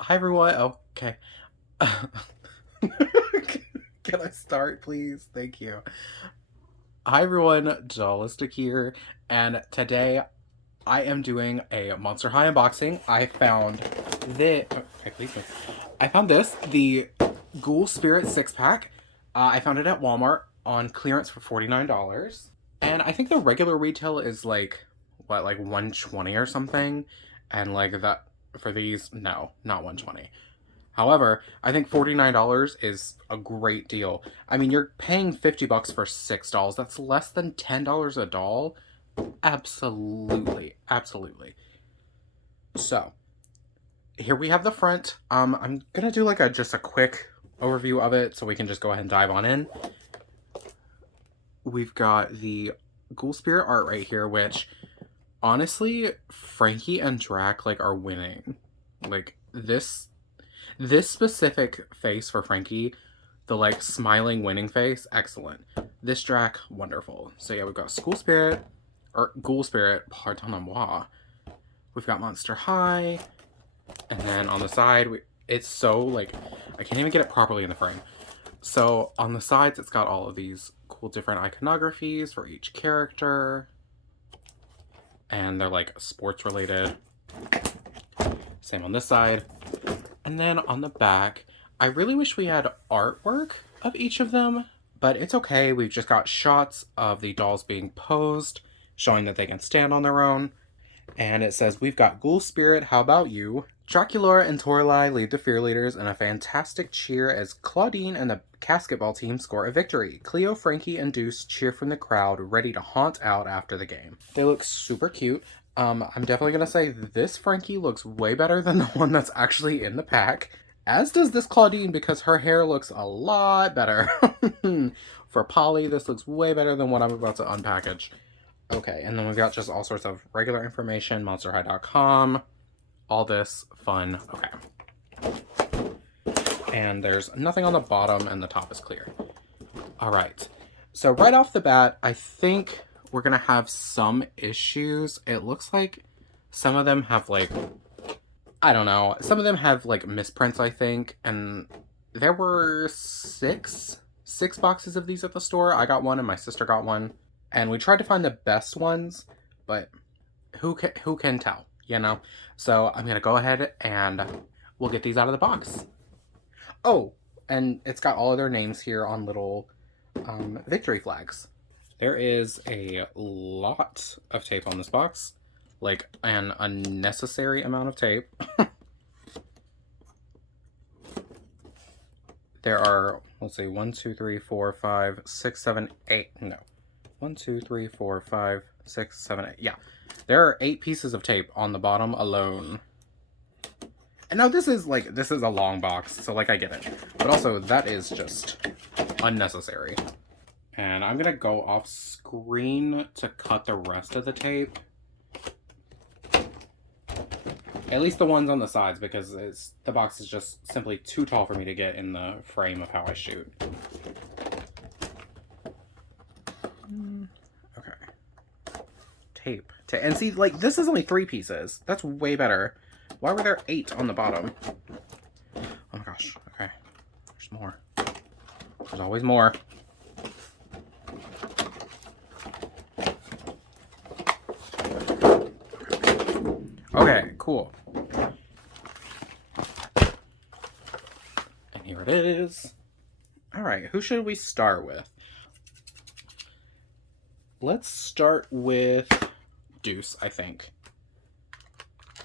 Hi everyone. Okay. Can I start, please? Thank you. Hi everyone, Dollistic here, and today I am doing a Monster High unboxing. I found this. Okay, please. I found the Ghoul Spirit six pack. I found it at Walmart on clearance for $49, and I think the regular retail is like what, like 120 or something, and like that for these, no, not 120. However, I think $49 is a great deal. I mean, you're paying 50 bucks for $6. That's less than $10 a doll. Absolutely, absolutely. So, here we have the front. I'm gonna do like a just a quick overview of it so we can just go ahead and dive on in. We've got the Ghoul Spirit art right here, which honestly, Frankie and Drac like are winning. Like this specific face for Frankie, the like smiling winning face, excellent. This Drac, wonderful. So yeah, we've got School Spirit, or Ghoul Spirit, pardon moi. We've got Monster High, and then on the side, it's so like, I can't even get it properly in the frame. So on the sides, it's got all of these cool different iconographies for each character, and they're like sports related. Same on this side. And then on the back, I really wish we had artwork of each of them, but it's okay. We've just got shots of the dolls being posed, showing that they can stand on their own. And it says, we've got Ghoul Spirit, how about you? Dracula and Torlai lead the Fear Leaders in a fantastic cheer as Claudine and the basketball team score a victory. Cleo, Frankie, and Deuce cheer from the crowd, ready to haunt out after the game. They look super cute. I'm definitely going to say this Frankie looks way better than the one that's actually in the pack. As does this Claudine, because her hair looks a lot better. For Polly, this looks way better than what I'm about to unpackage. Okay, and then we've got just all sorts of regular information, monsterhigh.com, all this fun. Okay. And there's nothing on the bottom, and the top is clear. All right. So right off the bat, I think we're going to have some issues. It looks like some of them have like, I don't know, some of them have like misprints, I think, and there were six boxes of these at the store. I got one and my sister got one, and we tried to find the best ones, but who can tell, you know? So I'm gonna go ahead and we'll get these out of the box. Oh, and it's got all of their names here on little victory flags. There is a lot of tape on this box, like an unnecessary amount of tape. There are, let's see, 1, 2, 3, 4, 5, 6, 7, 8. No. 1, 2, 3, 4, 5, 6, 7, 8. Yeah. There are 8 pieces of tape on the bottom alone. And now this is a long box, so like I get it. But also that is just unnecessary. And I'm gonna go off screen to cut the rest of the tape. At least the ones on the sides, because the box is just simply too tall for me to get in the frame of how I shoot. Okay. Tape. And see, like, this is only 3 pieces. That's way better. Why were there 8 on the bottom? Oh my gosh. Okay. There's more. There's always more. Okay, cool. And here it is. Alright, who should we start with? Let's start with Deuce, I think.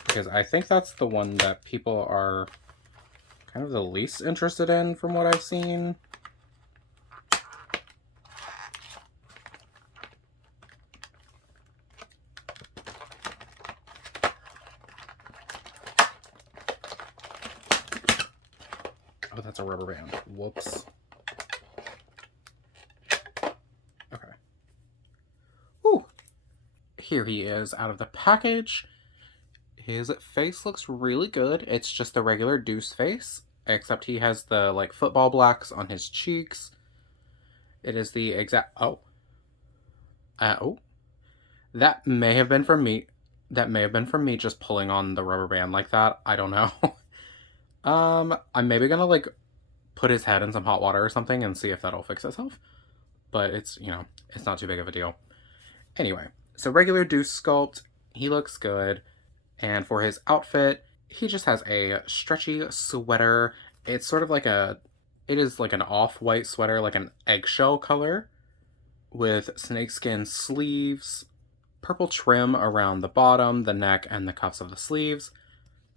Because I think that's the one that people are kind of the least interested in from what I've seen. Oh, that's a rubber band. Whoops. Okay. Ooh. Here he is out of the package. His face looks really good. It's just the regular Deuce face, except he has the like football blacks on his cheeks. It is the exact oh. That may have been from me. That may have been from me just pulling on the rubber band like that. I don't know. I'm maybe gonna like put his head in some hot water or something and see if that'll fix itself. But it's, it's not too big of a deal. Anyway, so regular Deuce sculpt, he looks good. And for his outfit, he just has a stretchy sweater. It's sort of like it is like an off-white sweater, like an eggshell color, with snakeskin sleeves, purple trim around the bottom, the neck, and the cuffs of the sleeves.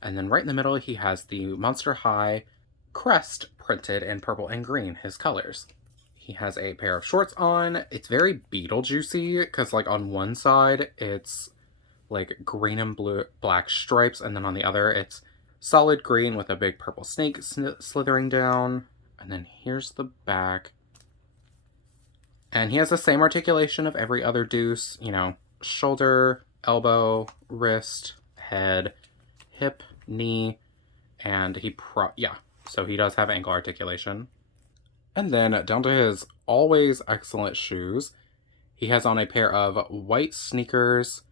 And then right in the middle, he has the Monster High crest printed in purple and green, his colors. He has a pair of shorts on. It's very Beetlejuicy because, like, on one side, it's like green and blue, black stripes, and then on the other, it's solid green with a big purple snake slithering down. And then here's the back. And he has the same articulation of every other Deuce, shoulder, elbow, wrist, head, hip, knee, and so he does have ankle articulation. And then down to his always excellent shoes, he has on a pair of white sneakers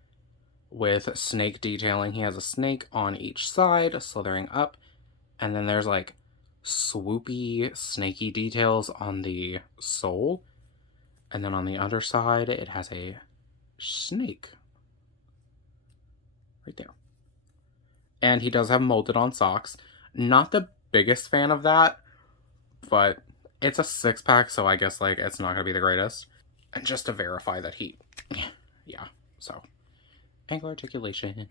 with snake detailing. He has a snake on each side slithering up, and then there's like swoopy snaky details on the sole, and then on the underside it has a snake right there. And he does have molded on socks. Not the biggest fan of that, but it's a 6-pack, so I guess like it's not gonna be the greatest. And just to verify that yeah, so ankle articulation.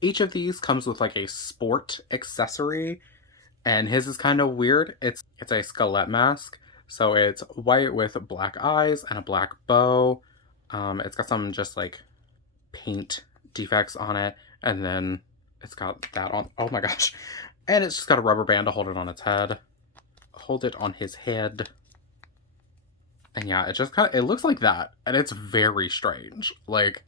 Each of these comes with like a sport accessory, and his is kind of weird. It's a skelet mask, so it's white with black eyes and a black bow. It's got some just like paint defects on it, and then it's got that on. Oh my gosh. And it's just got a rubber band to hold it on its head. Hold it on his head. And yeah, it just it looks like that. And it's very strange. Like,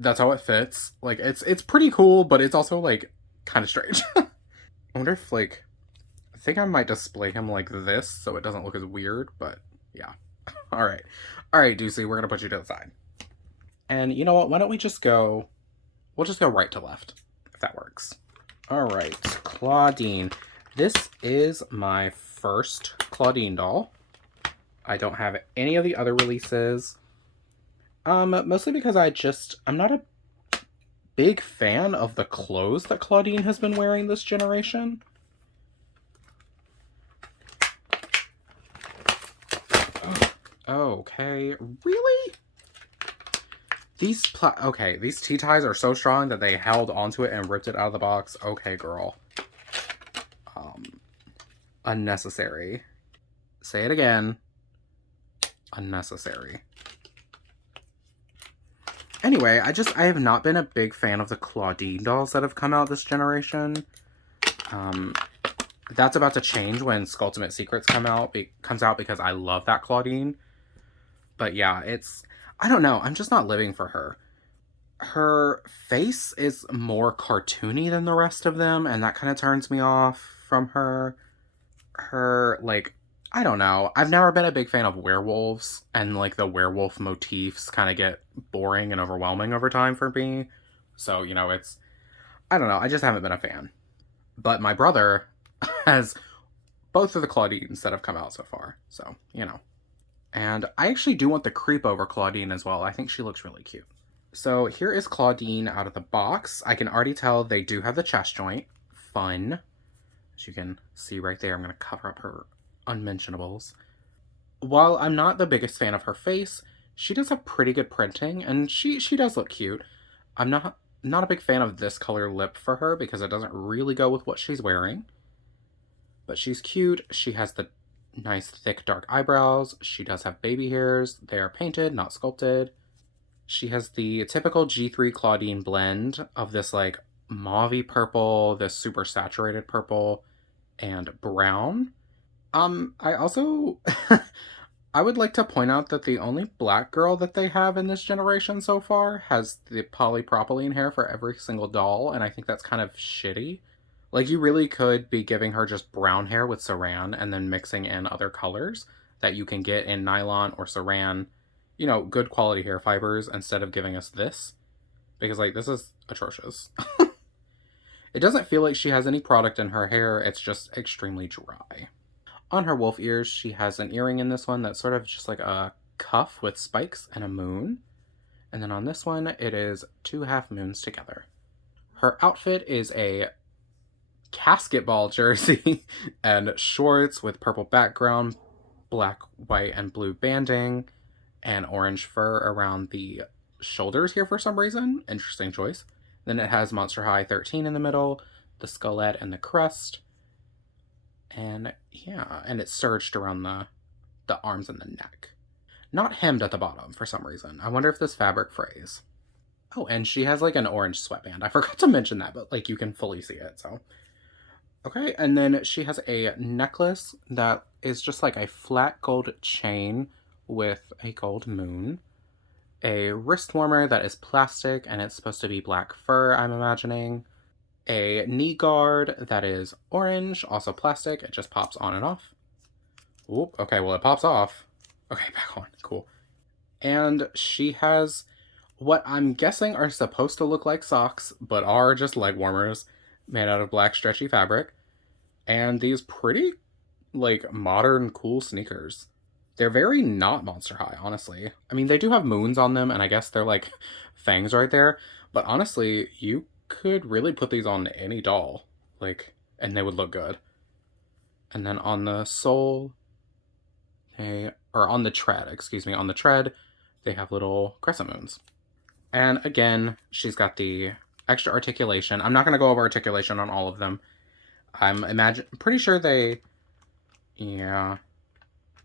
that's how it fits. Like, it's pretty cool, but it's also like kind of strange. I wonder if like, I think I might display him like this so it doesn't look as weird, but yeah. All right, Deucey, we're gonna put you to the side. And you know what? Why don't we just go? We'll just go right to left, if that works. All right, Claudine. This is my first Claudine doll. I don't have any of the other releases. Mostly because I'm not a big fan of the clothes that Claudine has been wearing this generation. Okay, really? These tea ties are so strong that they held onto it and ripped it out of the box. Okay, girl. Unnecessary. Say it again. Unnecessary. Anyway, I have not been a big fan of the Claudine dolls that have come out this generation. That's about to change when Skulltimate Secrets comes out because I love that Claudine. But yeah, I don't know, I'm just not living for her. Her face is more cartoony than the rest of them, and that kind of turns me off from her. Her, like, I don't know. I've never been a big fan of werewolves, and like the werewolf motifs kind of get boring and overwhelming over time for me. So, I don't know. I just haven't been a fan. But my brother has both of the Claudines that have come out so far. So, And I actually do want the creep over Claudine as well. I think she looks really cute. So here is Claudine out of the box. I can already tell they do have the chest joint. Fun. As you can see right there, I'm going to cover up her unmentionables. While I'm not the biggest fan of her face, she does have pretty good printing, and she does look cute. I'm not a big fan of this color lip for her because it doesn't really go with what she's wearing. But she's cute. She has the nice thick dark eyebrows. She does have baby hairs. They are painted, not sculpted. She has the typical G3 Claudine blend of this like mauve-y purple, this super saturated purple, and brown. I also I would like to point out that the only black girl that they have in this generation so far has the polypropylene hair for every single doll, and I think that's kind of shitty. Like, you really could be giving her just brown hair with saran and then mixing in other colors that you can get in nylon or saran, good quality hair fibers, instead of giving us this. Because, like, this is atrocious. It doesn't feel like she has any product in her hair, it's just extremely dry. On her wolf ears, she has an earring in this one that's sort of just like a cuff with spikes and a moon. And then on this one, it is 2 half moons together. Her outfit is a casket ball jersey and shorts with purple background, black, white, and blue banding, and orange fur around the shoulders here for some reason. Interesting choice. Then it has Monster High 13 in the middle, the skullette and the crest. And yeah, and it's serged around the arms and the neck. Not hemmed at the bottom for some reason. I wonder if this fabric frays. Oh, and she has like an orange sweatband. I forgot to mention that, but like you can fully see it, so. Okay, and then she has a necklace that is just like a flat gold chain with a gold moon. A wrist warmer that is plastic and it's supposed to be black fur, I'm imagining. A knee guard that is orange, also plastic. It just pops on and off. Oop, okay, well it pops off. Okay, back on, cool. And she has what I'm guessing are supposed to look like socks, but are just leg warmers made out of black stretchy fabric. And these pretty, like, modern, cool sneakers. They're very not Monster High, honestly. I mean, they do have moons on them, and I guess they're, like, fangs right there. But honestly, you could really put these on any doll, like, and they would look good. And then on the sole, or on the tread, excuse me, on the tread, they have little crescent moons. And again, she's got the extra articulation. I'm not going to go over articulation on all of them. I'm pretty sure yeah,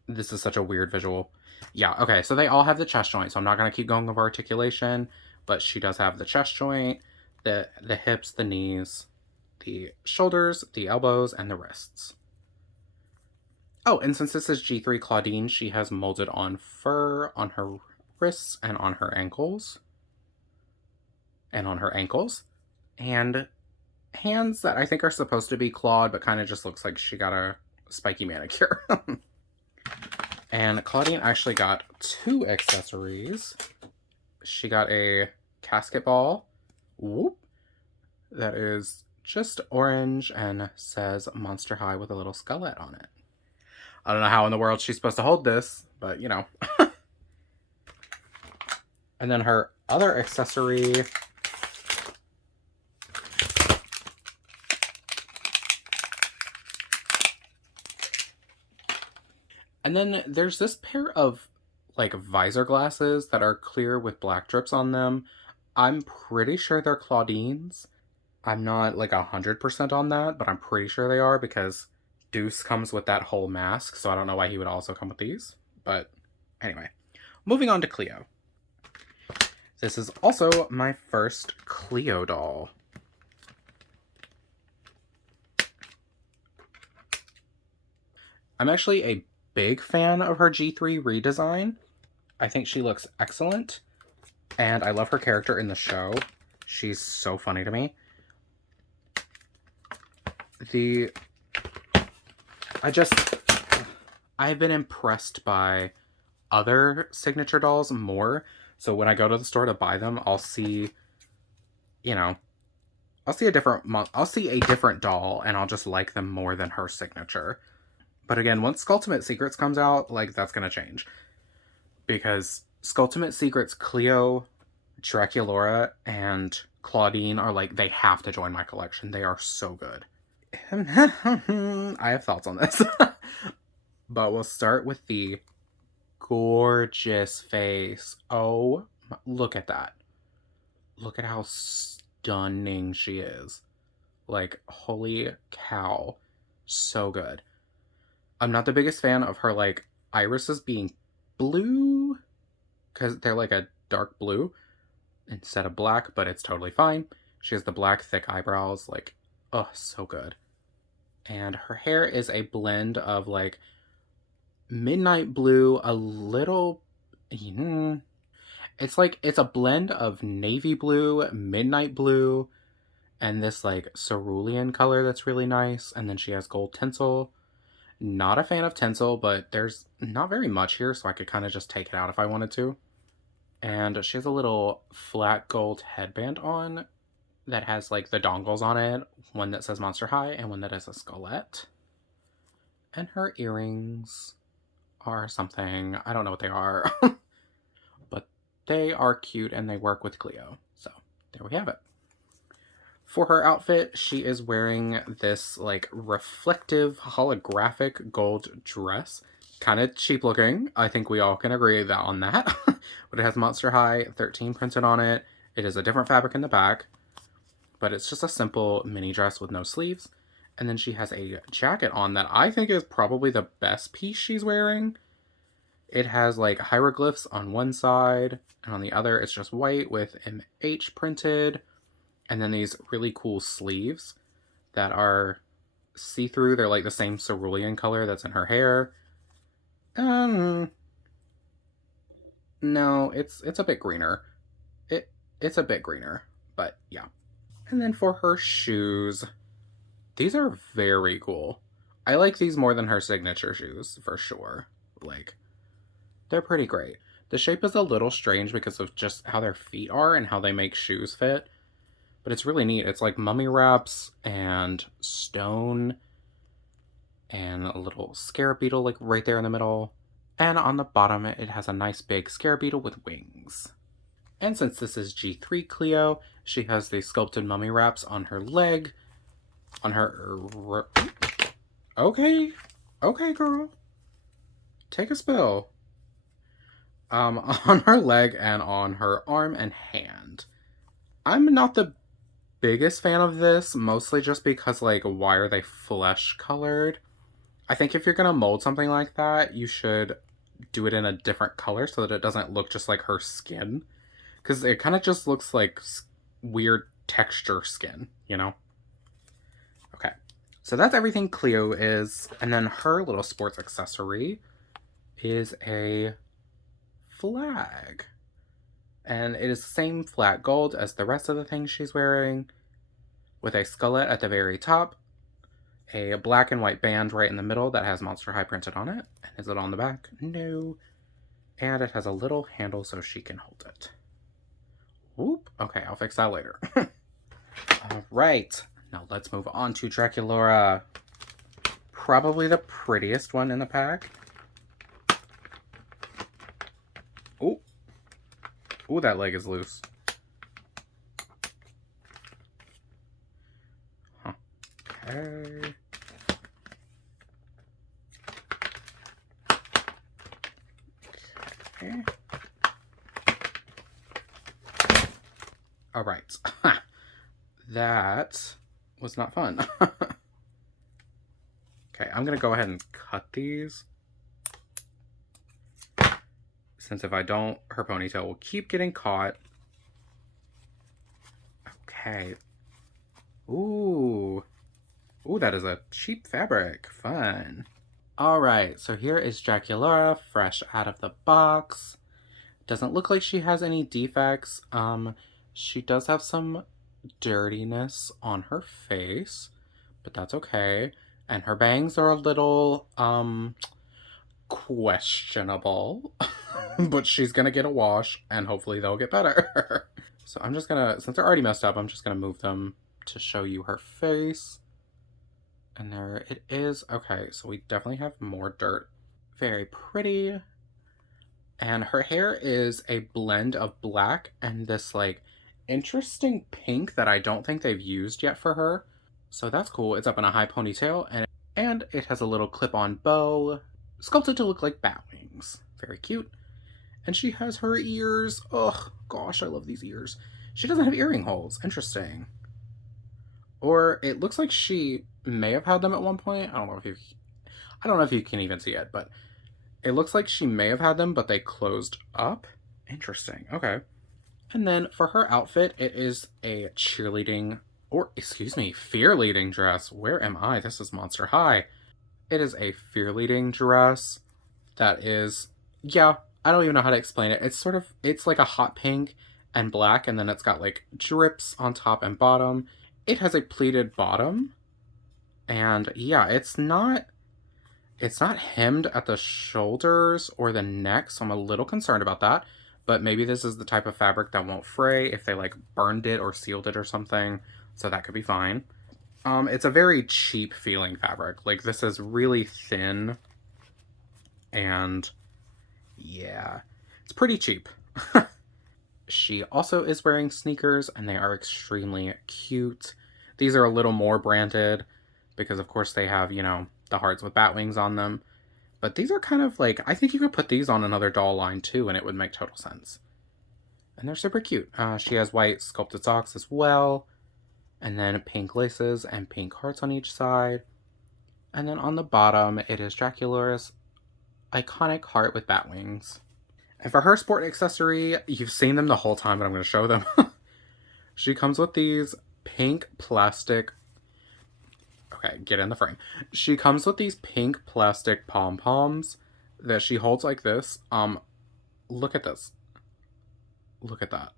this is such a weird visual. Yeah, okay, so they all have the chest joint, so I'm not going to keep going over articulation, but she does have the chest joint, the hips, the knees, the shoulders, the elbows, and the wrists. Oh, and since this is G3 Claudine, she has molded on fur on her wrists and on her ankles. And hands that I think are supposed to be clawed, but kind of just looks like she got a spiky manicure. And Claudine actually got 2 accessories. She got a casket ball, whoop, that is just orange and says Monster High with a little skullette on it. I don't know how in the world she's supposed to hold this, but you know. And then her other accessory, and then there's this pair of like visor glasses that are clear with black drips on them. I'm pretty sure they're Claudine's. I'm not like 100% on that, but I'm pretty sure they are because Deuce comes with that whole mask, so I don't know why he would also come with these. But anyway, moving on to Cleo. This is also my first Cleo doll. I'm actually a big fan of her G3 redesign. I think she looks excellent, and I love her character in the show. She's so funny to me. I've been impressed by other signature dolls more. So when I go to the store to buy them, I'll see, you know, I'll see a different doll and I'll just like them more than her signature. But again, once Skulltimate Secrets comes out, like, that's gonna change. Because Skulltimate Secrets, Cleo, Draculaura, and Claudine are like, they have to join my collection. They are so good. I have thoughts on this. But we'll start with the gorgeous face. Oh, look at that. Look at how stunning she is. Like, holy cow. So good. I'm not the biggest fan of her, like, irises being blue, because they're like a dark blue instead of black, but it's totally fine. She has the black, thick eyebrows, like, oh, so good. And her hair is a blend of, like, midnight blue, a little, it's a blend of navy blue, midnight blue, and this, like, cerulean color that's really nice. And then she has gold tinsel. Not a fan of tinsel, but there's not very much here, so I could kind of just take it out if I wanted to. And she has a little flat gold headband on. that has like the dongles on it, one that says Monster High and one that is a skullet. And her earrings are something, I don't know what they are, but they are cute and they work with Cleo. So there we have it. For her outfit, she is wearing this like reflective holographic gold dress. Kind of cheap looking. I think we all can agree that on that. But it has Monster High 13 printed on it. It is a different fabric in the back. But it's just a simple mini dress with no sleeves. And then she has a jacket on that I think is probably the best piece she's wearing. It has like hieroglyphs on one side, and on the other it's just white with MH printed. And then these really cool sleeves that are see-through. They're like the same cerulean color that's in her hair. No, it's a bit greener. It's a bit greener, but yeah. And then for her shoes, these are very cool. I like these more than her signature shoes, for sure. Like, they're pretty great. The shape is a little strange because of just how their feet are and how they make shoes fit. But it's really neat. It's like mummy wraps and stone and a little scarab beetle like right there in the middle. And on the bottom, it has a nice big scarab beetle with wings. And since this is G3 Cleo, she has the sculpted mummy wraps on her leg, on her... Okay, girl. Take a spill. On her leg and on her arm and hand. I'm not the biggest fan of this, mostly just because, like, why are they flesh colored? I think if you're gonna mold something like that, you should do it in a different color so that it doesn't look just like her skin. Because it kind of just looks like weird texture skin, you know? Okay, so that's everything Cleo is. And then her little sports accessory is a flag. And it is the same flat gold as the rest of the things she's wearing, with a skullet at the very top, a black and white band right in the middle that has Monster High printed on it. And is it on the back? No. And it has a little handle so she can hold it. Whoop. Okay, I'll fix that later. All right. Now let's move on to Draculaura. Probably the prettiest one in the pack. Oh. Oh, that leg is loose. Huh. Okay. Okay. All right. That was not fun. Okay, I'm gonna go ahead and cut these. Since if I don't, her ponytail will keep getting caught. Okay. Ooh. Ooh, that is a cheap fabric. Fun. Alright, so here is Draculaura, fresh out of the box. Doesn't look like she has any defects. She does have some dirtiness on her face, but that's okay. And her bangs are a little, questionable. But she's gonna get a wash, and hopefully they'll get better. So I'm just gonna, since they're already messed up, I'm just gonna move them to show you her face. And there it is. Okay, so we definitely have more dirt. Very pretty. And her hair is a blend of black and this, like, interesting pink that I don't think they've used yet for her. So that's cool. It's up in a high ponytail, and it has a little clip-on bow, sculpted to look like bat wings. Very cute. And she has her ears. Ugh, gosh, I love these ears. She doesn't have earring holes. Interesting. Or it looks like she may have had them at one point. I don't know if you can even see it, but it looks like she may have had them, but they closed up. Interesting. Okay. And then for her outfit, it is a fear leading dress. Where am I? This is Monster High. It is a fear leading dress that is, yeah, I don't even know how to explain it. It's like a hot pink and black, and then it's got like drips on top and bottom. It has a pleated bottom, and yeah, it's not hemmed at the shoulders or the neck, so I'm a little concerned about that. but maybe this is the type of fabric that won't fray if they like burned it or sealed it or something, so that could be fine. It's a very cheap feeling fabric. Like, this is really thin, and yeah, it's pretty cheap. She also is wearing sneakers, and they are extremely cute. These are a little more branded because, of course, they have, you know, the hearts with bat wings on them. But these are kind of like, I think you could put these on another doll line too, and it would make total sense. And they're super cute. She has white sculpted socks as well, and then pink laces and pink hearts on each side. And then on the bottom, it is Dracula's iconic heart with bat wings. And for her sport accessory, you've seen them the whole time, but I'm going to show them. She comes with these pink plastic... Okay, get in the frame. She comes with these pink plastic pom-poms that she holds like this. Look at this. Look at that.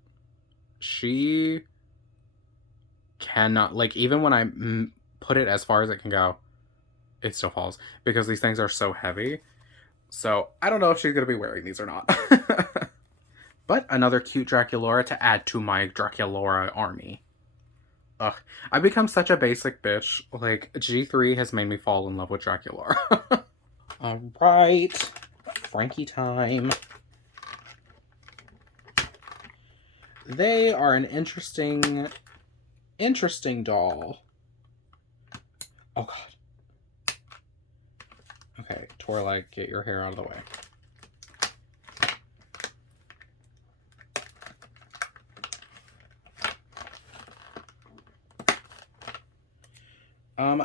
She cannot... Like, even when I put it as far as it can go, it still falls. Because these things are so heavy. So, I don't know if she's going to be wearing these or not. But another cute Draculaura to add to my Draculaura army. Ugh. I've become such a basic bitch. Like, G3 has made me fall in love with Draculaura. Alright. Frankie time. They are an interesting doll. Oh, God. Okay, Torlight, get your hair out of the way.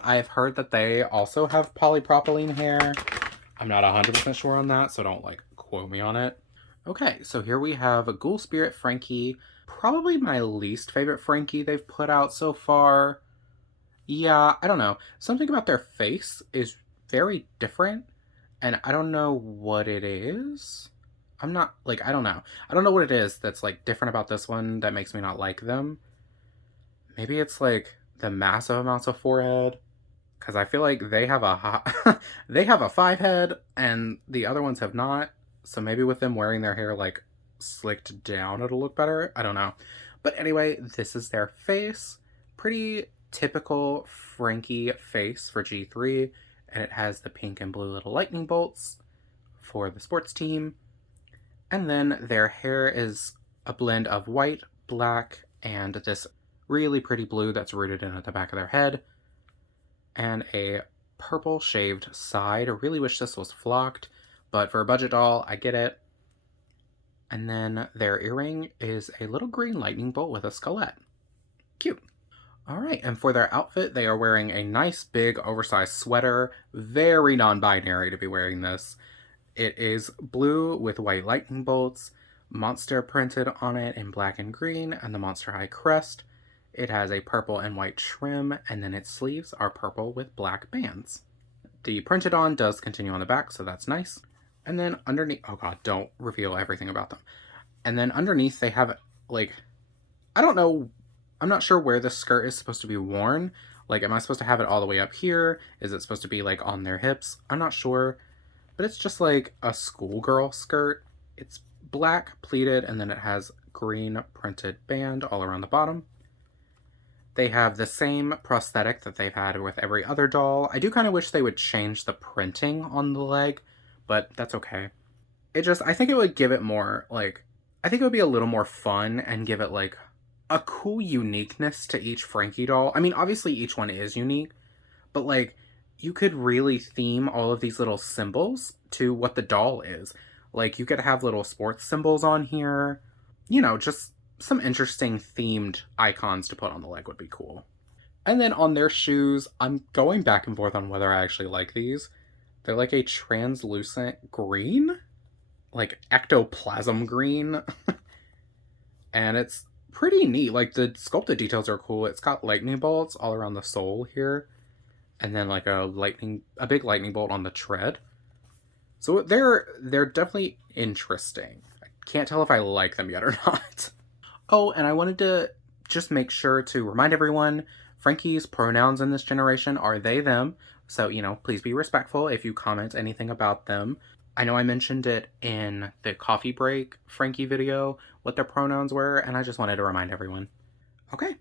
I've heard that they also have polypropylene hair. I'm not 100% sure on that, so don't, like, quote me on it. Okay, so here we have a Ghoul Spirit Frankie. Probably my least favorite Frankie they've put out so far. Yeah, I don't know. Something about their face is very different, and I don't know what it is. I'm not, like, I don't know. I don't know what it is that's, like, different about this one that makes me not like them. Maybe it's, like, the massive amounts of forehead, because I feel like they have a they have a 5 head, and the other ones have not, so maybe with them wearing their hair, like, slicked down, it'll look better. I don't know. But anyway, this is their face. Pretty typical Frankie face for G3, and it has the pink and blue little lightning bolts for the sports team. And then their hair is a blend of white, black, and this really pretty blue that's rooted in at the back of their head. And a purple shaved side. I really wish this was flocked, but for a budget doll, I get it. And then their earring is a little green lightning bolt with a skullet. Cute. Alright, and for their outfit, they are wearing a nice big oversized sweater. Very non-binary to be wearing this. It is blue with white lightning bolts, monster printed on it in black and green, and the Monster High crest. It has a purple and white trim, and then its sleeves are purple with black bands. The printed on does continue on the back, so that's nice. And then underneath, oh god, don't reveal everything about them. And then underneath they have, like, I don't know, I'm not sure where the skirt is supposed to be worn. Like, am I supposed to have it all the way up here? Is it supposed to be, like, on their hips? I'm not sure. But it's just, like, a schoolgirl skirt. It's black, pleated, and then it has green printed band all around the bottom. They have the same prosthetic that they've had with every other doll. I do kind of wish they would change the printing on the leg, but that's okay. I think it would give it more, like, I think it would be a little more fun and give it, like, a cool uniqueness to each Frankie doll. I mean, obviously each one is unique, but, like, you could really theme all of these little symbols to what the doll is. Like, you could have little sports symbols on here. You know, just some interesting themed icons to put on the leg would be cool. And then on their shoes, I'm going back and forth on whether I actually like these. They're like a translucent green? Like ectoplasm green. And it's pretty neat. Like, the sculpted details are cool. It's got lightning bolts all around the sole here. And then like a big lightning bolt on the tread. So they're definitely interesting. I can't tell if I like them yet or not. Oh, and I wanted to just make sure to remind everyone, Frankie's pronouns in this generation are they, them. So, you know, please be respectful if you comment anything about them. I know I mentioned it in the coffee break Frankie video, what their pronouns were, and I just wanted to remind everyone. Okay.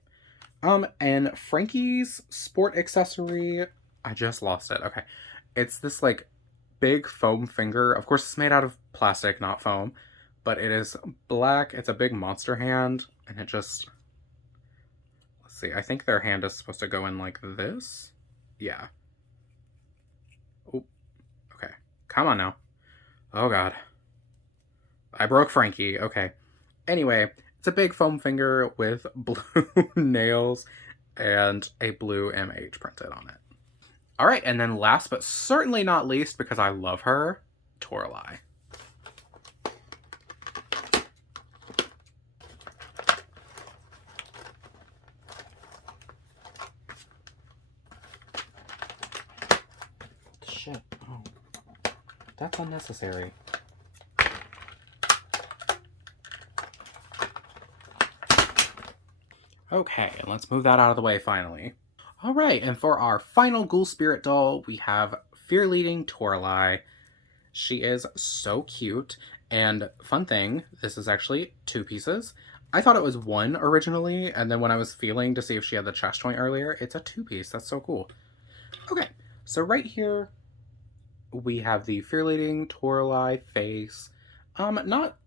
And Frankie's sport accessory, I just lost it. Okay. It's this like big foam finger. Of course, it's made out of plastic, not foam, but it is black. It's a big monster hand, and it just, let's see, I think their hand is supposed to go in like this. Yeah. Oh, okay. Come on now. Oh god. I broke Frankie. Okay. Anyway, it's a big foam finger with blue nails and a blue MH printed on it. All right, and then last but certainly not least, because I love her, Toralei. Shit. Oh. That's unnecessary. Okay, and let's move that out of the way finally. All right, and for our final Ghoul Spirit doll, we have fear-leading Toralei. She is so cute, and fun thing, this is actually 2 pieces. I thought it was 1 originally, and then when I was feeling to see if she had the chest joint earlier, it's a 2-piece. That's so cool. Okay, so right here, we have the fear-leading Toralei face. Not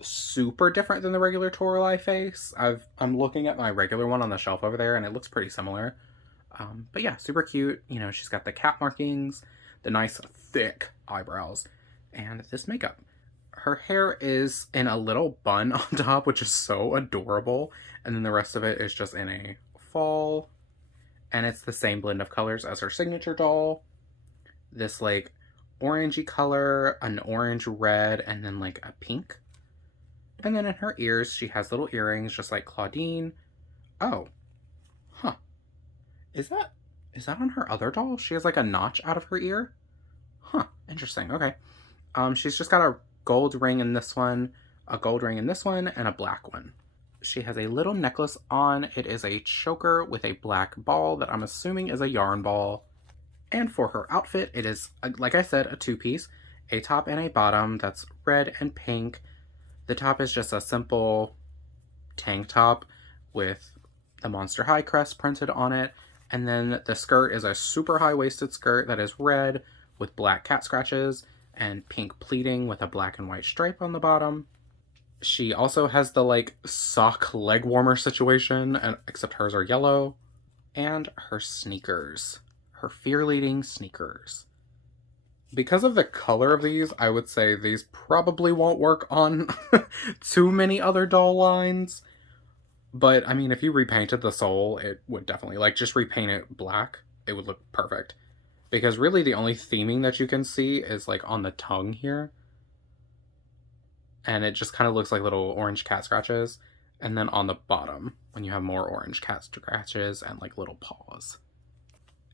super different than the regular Toralei face. I'm looking at my regular one on the shelf over there, and it looks pretty similar. But yeah, super cute. You know, she's got the cat markings, the nice thick eyebrows, and this makeup. Her hair is in a little bun on top, which is so adorable, and then the rest of it is just in a fall, and it's the same blend of colors as her signature doll. This like orangey color, an orange red, and then like a pink. And then in her ears, she has little earrings just like Claudine. Oh. Huh. Is that on her other doll? She has like a notch out of her ear? Huh. Interesting. Okay. She's just got a gold ring in this one, a gold ring in this one, and a black one. She has a little necklace on. It is a choker with a black ball that I'm assuming is a yarn ball. And for her outfit, it is, like I said, a 2-piece, a top and a bottom that's red and pink. The top is just a simple tank top with the Monster High crest printed on it. And then the skirt is a super high-waisted skirt that is red with black cat scratches and pink pleating with a black and white stripe on the bottom. She also has the like sock leg warmer situation, except hers are yellow. And her sneakers. Her fear-leading sneakers. Because of the color of these, I would say these probably won't work on too many other doll lines. But, I mean, if you repainted the sole, it would definitely, like, just repaint it black. It would look perfect. Because really the only theming that you can see is, like, on the tongue here. And it just kind of looks like little orange cat scratches. And then on the bottom, when you have more orange cat scratches and, like, little paws.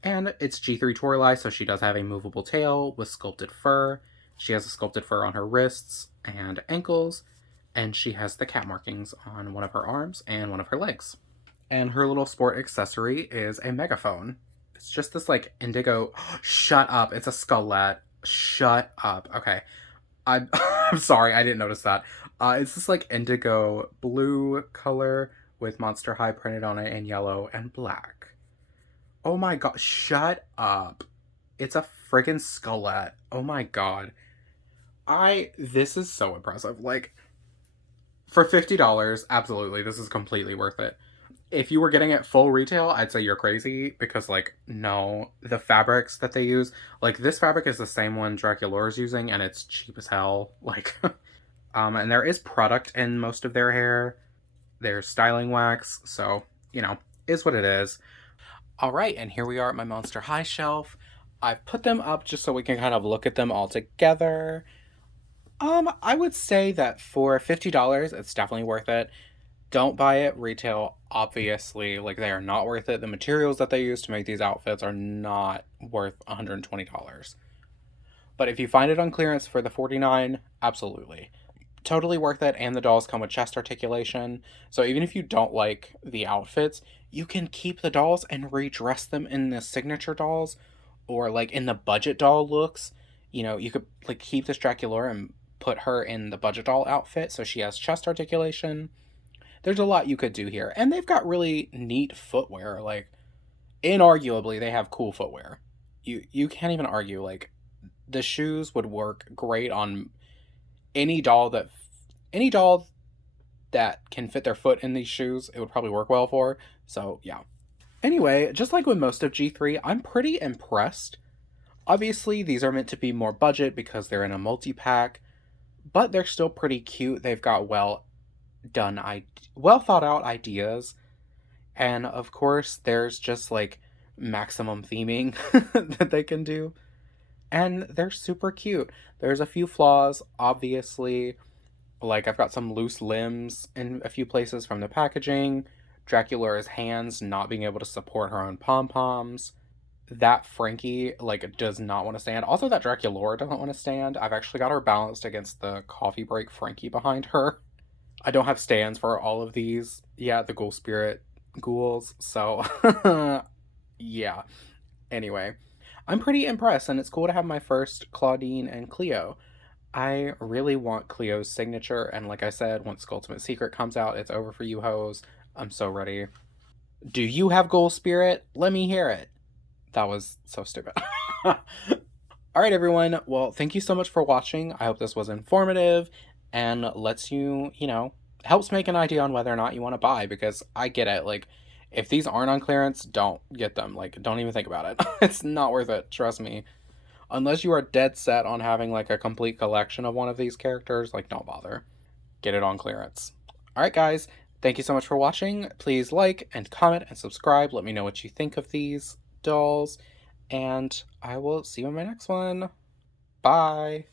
And it's G3 Toralei, so she does have a movable tail with sculpted fur. She has a sculpted fur on her wrists and ankles, and she has the cat markings on one of her arms and one of her legs. And her little sport accessory is a megaphone. It's just this like indigo. Shut up! It's a skullet. Shut up. Okay, I'm sorry, I didn't notice that. It's this like indigo blue color with Monster High printed on it in yellow and black. Oh my god, shut up. It's a friggin' skullet. Oh my god. This is so impressive. Like, for $50, absolutely, this is completely worth it. If you were getting it full retail, I'd say you're crazy, because, like, no, the fabrics that they use, like, this fabric is the same one Draculaura's using, and it's cheap as hell. Like, and there is product in most of their hair. There's styling wax, so, you know, is what it is. All right, and here we are at my Monster High shelf. I've put them up just so we can kind of look at them all together. I would say that for $50, it's definitely worth it. Don't buy it retail, obviously. Like, they are not worth it. The materials that they use to make these outfits are not worth $120. But if you find it on clearance for the $49, absolutely. Totally worth it, and the dolls come with chest articulation. So even if you don't like the outfits, you can keep the dolls and redress them in the signature dolls or like in the budget doll looks You know, you could like keep this Draculaura and put her in the budget doll outfit so she has chest articulation. There's a lot you could do here. And they've got really neat footwear. Like, inarguably, they have cool footwear. You can't even argue. Like, the shoes would work great on any doll that any doll that can fit their foot in these shoes. It would probably work well for. So yeah. Anyway, just like with most of G3, I'm pretty impressed. Obviously, these are meant to be more budget because they're in a multi pack, but they're still pretty cute. They've got done, well thought out ideas, and of course, there's just like maximum theming that they can do, and they're super cute. There's a few flaws, obviously. Like, I've got some loose limbs in a few places from the packaging. Dracula's hands not being able to support her own pom poms. That Frankie, like, does not want to stand. Also, that Draculaura doesn't want to stand. I've actually got her balanced against the coffee break Frankie behind her. I don't have stands for all of these. Yeah, the Ghoul Spirit ghouls. So, yeah. Anyway, I'm pretty impressed, and it's cool to have my first Claudine and Cleo. I really want Cleo's signature, and like I said, once Ultimate Secret comes out, it's over for you hoes. I'm so ready. Do you have Ghoul Spirit? Let me hear it. That was so stupid. All right, everyone. Well, thank you so much for watching. I hope this was informative and lets you, helps make an idea on whether or not you want to buy, because I get it. Like, if these aren't on clearance, don't get them. Like, don't even think about it. It's not worth it. Trust me. Unless you are dead set on having like a complete collection of one of these characters, like, don't bother. Get it on clearance. All right, guys. Thank you so much for watching. Please like and comment and subscribe. Let me know what you think of these dolls. And I will see you in my next one. Bye.